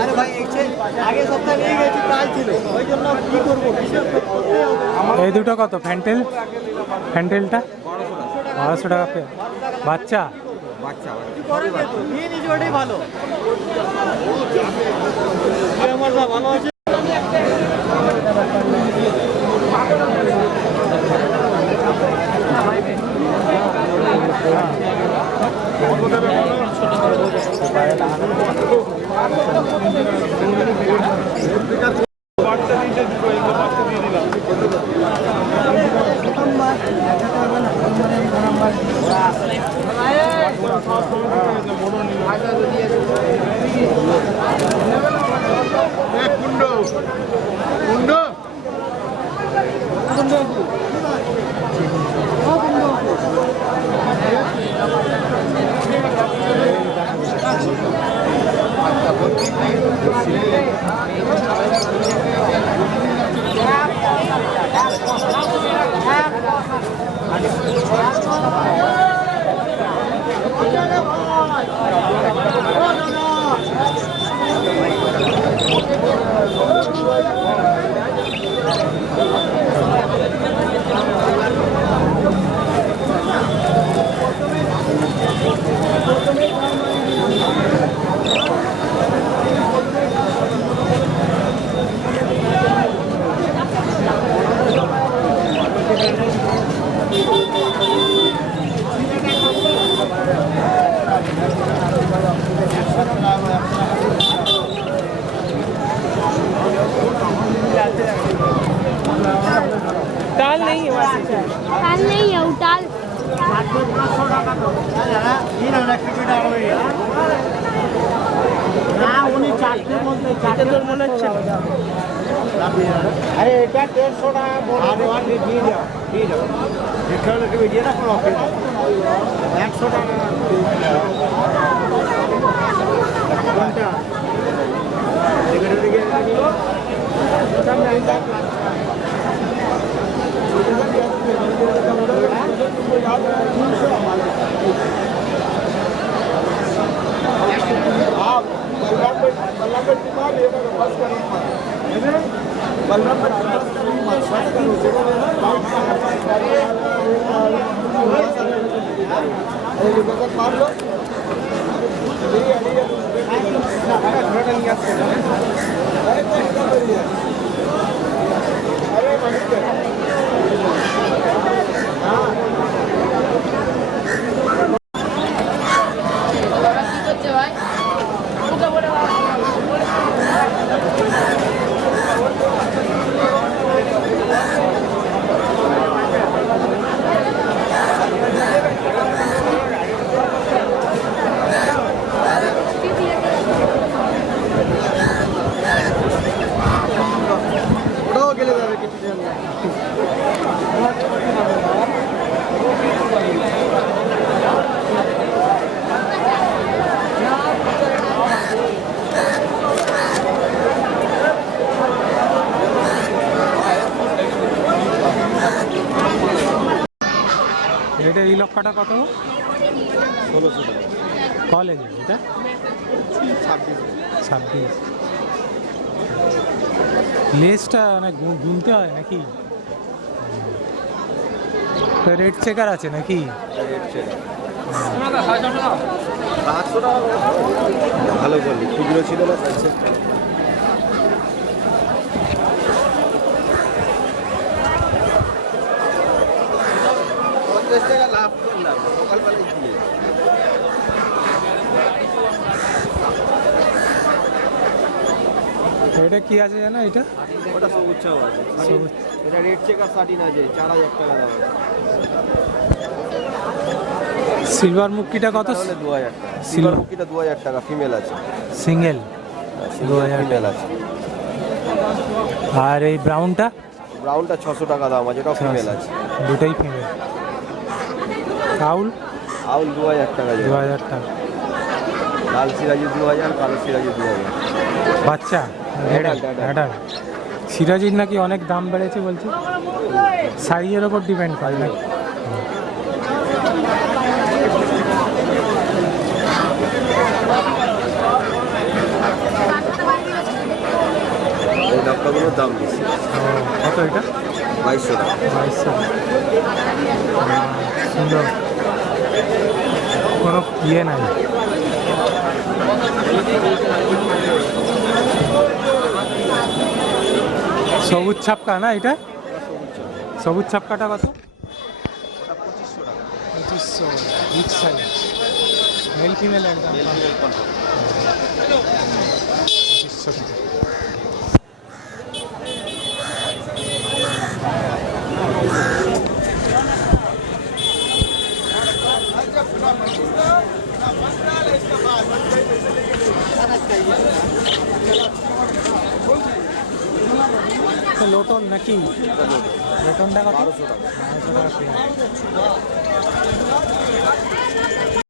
আরে ভাই আগে সপ্তাহে নিয়ে গেছি তাই ছিল ওই জন্য কি করবো এই দুটো কত ফ্যান্টেল? ফ্যান্টেলটা 1200 টাকা বাচ্চা। বাচ্চা নিয়ে নিজে ওটাই ভালো। আমার ভালো আছে। टाल नहीं है टाल नहीं है टाल উনি চারটে বলতে চারটে তোর মনে হচ্ছে আরে এটা 150 টাকা বড় দিয়ে দাও যেখানে কি দিয়ে রাখো 100 টাকা কোনটা এখানে দিকে সামনে আইসা এটা এই লক্ষটা কত? 1600 টাকা কলেজ এটা 26 লেসটা মানে গুনতে হয় নাকি? তো রেট চেকার আছে নাকি? রেট চেকার 500 টাকা ভালো বললি খুচরো ছিল না আচ্ছা লাভ করলাম সকালবেলায় গিয়ে এটা কি আছে জানো? এটা ওটা সবুজ চাও আছে এটা রেড চেকার 60 আছে 4000 টাকা দাম আছে সিলভার মুক্কিটা কত? 2000 সিলভার মুক্কিটা 2000 টাকা ফিমেল আছে সিঙ্গেল 2000 ফিমেল আছে আর এই ব্রাউনটা 600 টাকা দাম আছে এটাও ফিমেল আছে দুটোই ফিমেল আউল 2000 টাকা 2000 টাকা লাল সিরাজি 2000 কালো সিরাজি 2000 বাচ্চা অ্যাডাল্ট সিরাজির নাকি অনেক দাম বেড়েছে বলছে, সাইজের ওপর ডিপেন্ড করে নাকি। এই ডাক্তারগুলোর দাম বেশি। কত এটা? 2200 টাকা। 2200। সুন্দর, কোনো ইয়ে নাই। সবুজ ছাপকা না এটা? সবুজ ছাপকাটা কত? 2500। বিগ সাইজ, মেল ফিমেল একদম 2500 টাকা। লোটন নাকি? লোটনটা কত? 1200 টাকা। 1200 টাকা।